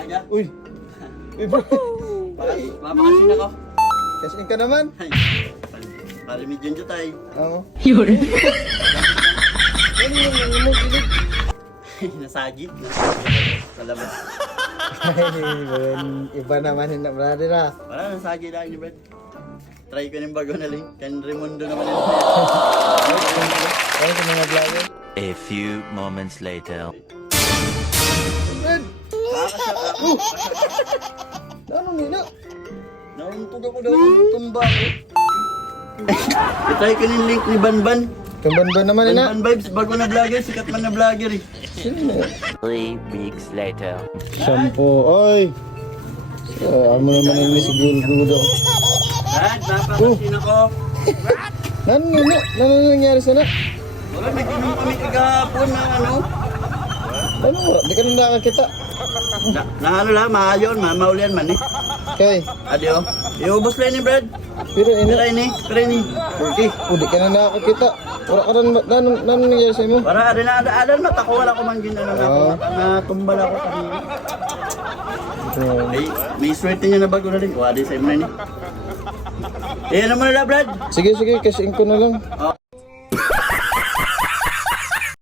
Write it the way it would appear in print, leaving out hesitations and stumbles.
Aga. Uy! Uy, bro! Mapakasin ako. Kasin ka naman? Ay, parimidyon dyan tayo. Oo. Yun. Ano yung mo gilid? Nasagit. Sa labas. Ay, iba naman yung brother ah. Wala, nasagit lang ni Brad. Try ko ng bago na lang. Kan Raimundo naman yun. Ayun sa mga vlogger. A few moments later. Brad! Nakakasya Ano nila? Nauntog ako daw. Tumba ako. I-try ko ng link ni Banban. Tumban naman nila. Banban Vibes, bago na vlogger. Sikat man na vlogger eh. Sino na yun? 3 weeks later. Shampoo. Oy! Amo naman yung siguro. Brad, mapakasin ako. Ano nila? Ano nangyari sana? Wala, nag-inom kami kagahapon na ano. Ano? Di ka na nakakita. Na ano lang, maayon, mamaulian man eh. Kay, Adio, iubos lang ni Brad. pero Pero ina. ini. Okay. Di ka na nakakita. Wala ka na, ano nangyari sa mo? Para ada na ada mata ko wala ko man ginano na ako. Natumbal ako kanina. May swerte niya na bago na rin. Wala sa imo na ni. Eh naman na Brad. Sige, kasiin ko na lang. Oh.